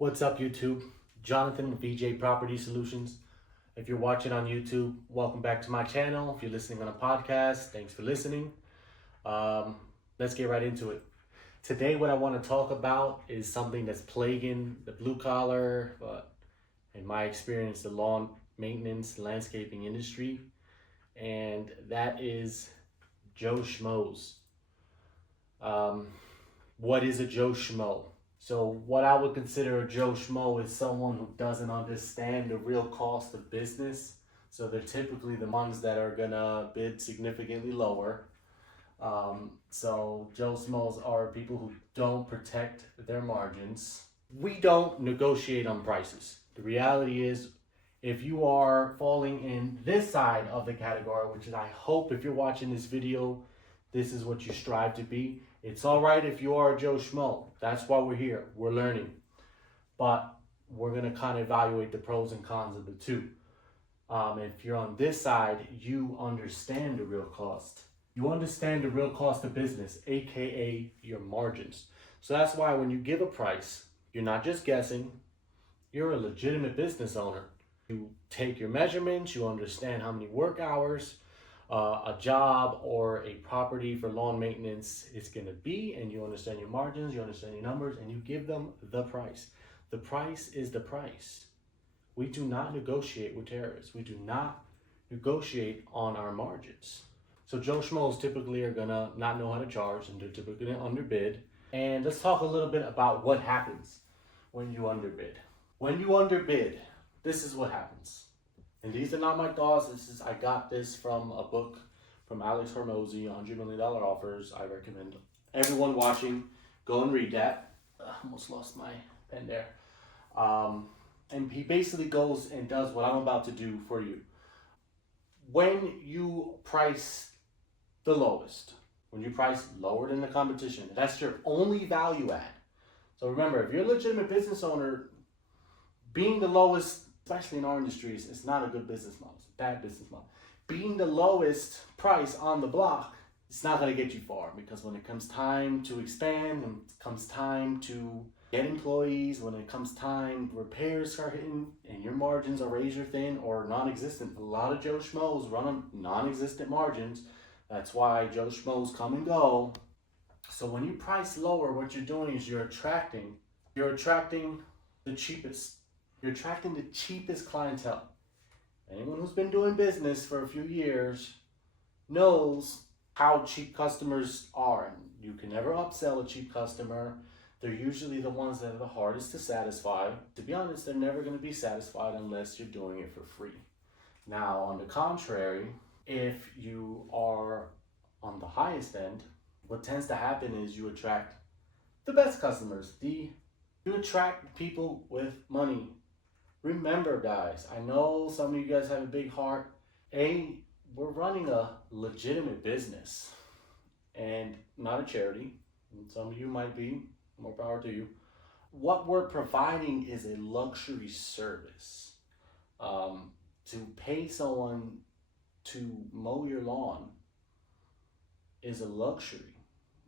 What's up, YouTube? Jonathan with VJ Property Solutions. If you're watching on YouTube, welcome back to my channel. If you're listening on a podcast, thanks for listening. Let's get right into it. Today, what I want to talk about is something that's plaguing the blue collar, but in my experience, the lawn maintenance, landscaping industry, and that is Joe Schmoes. What is a Joe Schmo? So what I would consider a Joe Schmo is someone who doesn't understand the real cost of business. So they're typically the ones that are gonna bid significantly lower. So Joe Schmoes are people who don't protect their margins. We don't negotiate on prices. The reality is, if you are falling in this side of the category, which is, I hope if you're watching this video, this is what you strive to be. It's all right if you are a Joe Schmo. That's why we're here. We're learning. But we're going to kind of evaluate the pros and cons of the two. If you're on this side, you understand the real cost. You understand the real cost of business, aka your margins. So that's why when you give a price, you're not just guessing. You're a legitimate business owner. You take your measurements, you understand how many work hours a job or a property for lawn maintenance is going to be, and you understand your margins, you understand your numbers, and you give them the price. The price is the price. We do not negotiate with terrorists. We do not negotiate on our margins. So Joe Schmoes typically are going to not know how to charge, and they're typically going to underbid. And let's talk a little bit about what happens when you underbid. When you underbid, this is what happens. And these are not my thoughts. I got this from a book from Alex Hormozy, $100 Million Offers. I recommend everyone watching go and read that. Almost lost my pen there. And he basically goes and does what I'm about to do for you. When you price the lowest, when you price lower than the competition, that's your only value add. So remember, if you're a legitimate business owner, being the lowest, especially in our industries, it's not a good business model. It's a bad business model. Being the lowest price on the block, it's not going to get you far, because when it comes time to expand, and it comes time to get employees, when it comes time repairs start hitting and your margins are razor thin or non-existent, a lot of Joe Schmoes run on non-existent margins. That's why Joe Schmoes come and go. So when you price lower, what you're doing is you're attracting the cheapest. You're attracting the cheapest clientele. Anyone who's been doing business for a few years knows how cheap customers are. And you can never upsell a cheap customer. They're usually the ones that are the hardest to satisfy. To be honest, they're never going to be satisfied unless you're doing it for free. Now, on the contrary, if you are on the highest end, what tends to happen is you attract the best customers. You attract people with money. Remember, guys, I know some of you guys have a big heart. We're running a legitimate business and not a charity. And some of you might be, more power to you. What we're providing is a luxury service. To pay someone to mow your lawn is a luxury.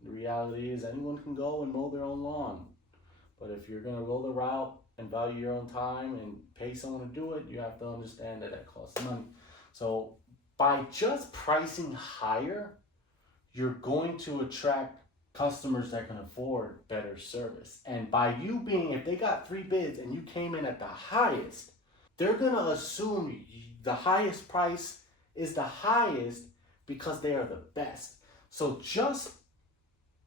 The reality is anyone can go and mow their own lawn. But if you're going to roll the route and value your own time and pay someone to do it, you have to understand that costs money. So by just pricing higher, you're going to attract customers that can afford better service. And by you being, if they got 3 bids and you came in at the highest, they're going to assume the highest price is the highest because they are the best. So just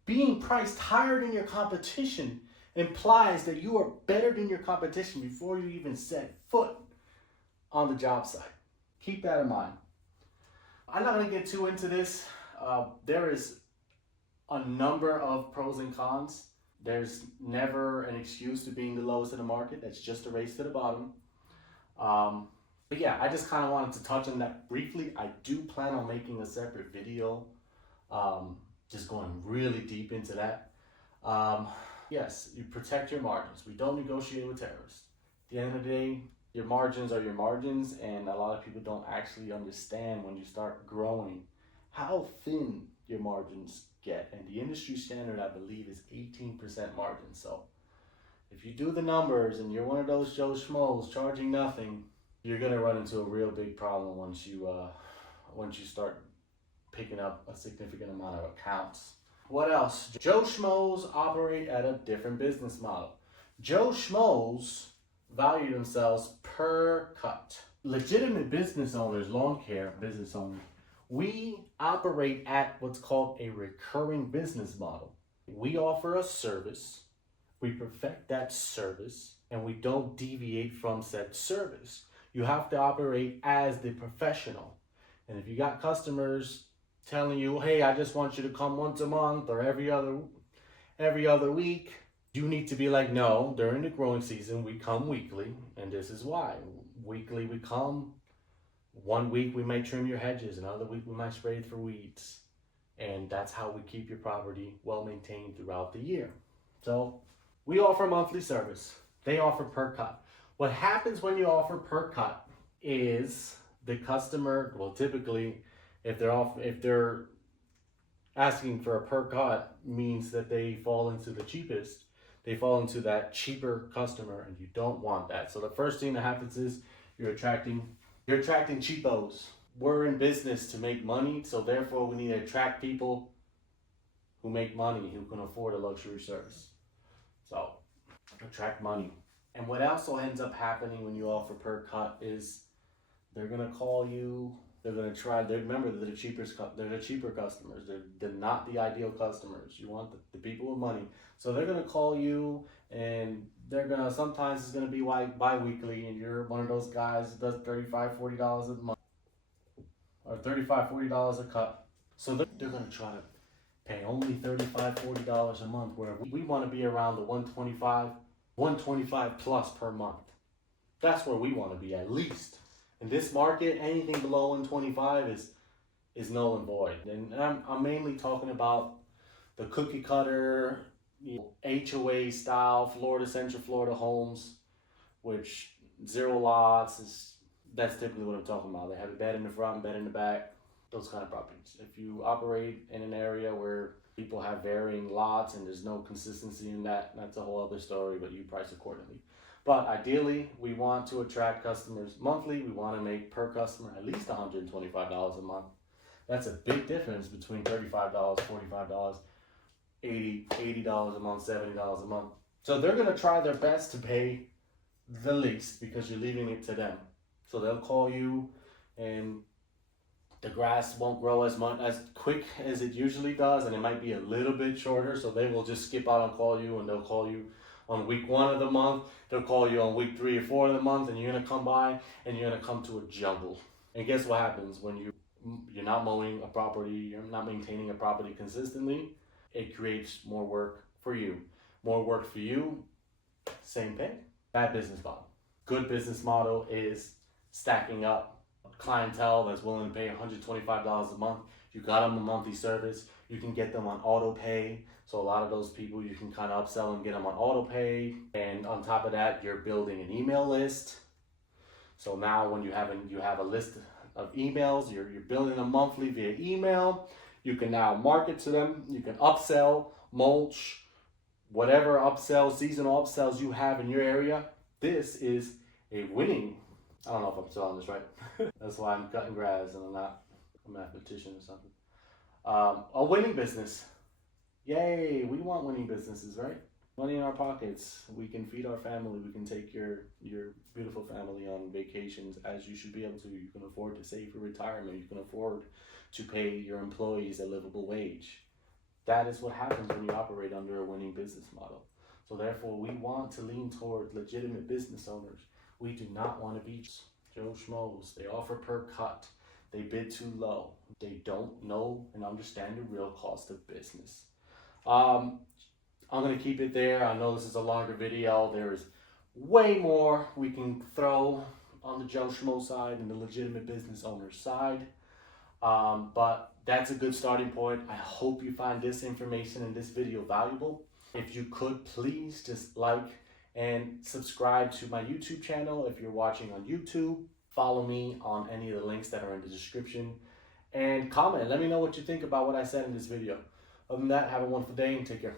being priced higher than your competition implies that you are better than your competition before you even set foot on the job site. Keep that in mind. I'm not going to get too into this. There is a number of pros and cons. There's never an excuse to being the lowest in the market. That's just a race to the bottom. But yeah, I just kind of wanted to touch on that briefly. I do plan on making a separate video, just going really deep into that. Yes, you protect your margins. We don't negotiate with terrorists. At the end of the day, your margins are your margins, and a lot of people don't actually understand when you start growing how thin your margins get. And the industry standard, I believe, is 18% margin. So If you do the numbers and you're one of those Joe Schmoes charging nothing, you're gonna run into a real big problem once you start picking up a significant amount of accounts. What else? Joe Schmoes operate at a different business model. Joe Schmoes value themselves per cut. Legitimate business owners, lawn care business owners, we operate at what's called a recurring business model. We offer a service, we perfect that service, and we don't deviate from said service. You have to operate as the professional. And if you got customers telling you, hey, I just want you to come once a month or every other week, you need to be like, no, during the growing season, we come weekly, and this is why. Weekly we come. 1 week we might trim your hedges, another week we might spray it for weeds. And that's how we keep your property well maintained throughout the year. So we offer monthly service. They offer per cut. What happens when you offer per cut is the customer, well, typically, if they're asking for a per cut, means that they fall into the cheapest. They fall into that cheaper customer, and you don't want that. So the first thing that happens is you're attracting cheapos. We're in business to make money, so therefore we need to attract people who make money, who can afford a luxury service. So attract money. And what also ends up happening when you offer per cut is they're gonna call you. They're gonna try. Remember, they're the cheaper customers. They're not the ideal customers. You want the people with money. So they're gonna call you, and sometimes it's gonna be bi-weekly, and you're one of those guys that does $35-$40 a month, or $35-$40 a cut. So they're gonna try to pay only $35-$40 a month, where we want to be around the $125 plus per month. That's where we want to be, at least. In this market, anything below 125 is null and void. And I'm mainly talking about the cookie cutter, HOA style Central Florida homes, which 0 lots that's typically what I'm talking about. They have a bed in the front, bed in the back, those kind of properties. If you operate in an area where people have varying lots and there's no consistency in that's a whole other story, but you price accordingly. But ideally, we want to attract customers monthly. We want to make per customer at least $125 a month. That's a big difference between $35, $45, $80 a month, $70 a month. So they're going to try their best to pay the least because you're leaving it to them. So they'll call you, and the grass won't grow as quick as it usually does, and it might be a little bit shorter. So they will just skip out and call you, and they'll call you on week 1 of the month. They'll call you on week 3 or 4 of the month, and you're gonna come by, and you're gonna come to a jungle. And guess what happens when you're not mowing a property, you're not maintaining a property consistently? It creates more work for you. More work for you, same pay. Bad business model. Good business model is stacking up clientele that's willing to pay $125 a month. You got them a monthly service. You can get them on auto pay. So a lot of those people you can kind of upsell and get them on auto pay. And on top of that, you're building an email list. So now when you have a list of emails, you're building them monthly via email. You can now market to them. You can upsell, mulch, whatever upsells, seasonal upsells you have in your area. This is a winning. I don't know if I'm selling this right. That's why I'm cutting grass and I'm not a mathematician or something. A winning business. Yay, we want winning businesses, right? Money in our pockets. We can feed our family. We can take your beautiful family on vacations, as you should be able to. You can afford to save for retirement. You can afford to pay your employees a livable wage. That is what happens when you operate under a winning business model. So therefore, we want to lean toward legitimate business owners. We do not want to be Joe Schmoes. They offer per cut. They bid too low. They don't know and understand the real cost of business. I'm going to keep it there. I know this is a longer video. There is way more we can throw on the Joe Schmo side and the legitimate business owner side. But that's a good starting point. I hope you find this information in this video valuable. If you could, please just like and subscribe to my YouTube channel. If you're watching on YouTube, follow me on any of the links that are in the description, and comment. Let me know what you think about what I said in this video. Other than that, have a wonderful day and take care.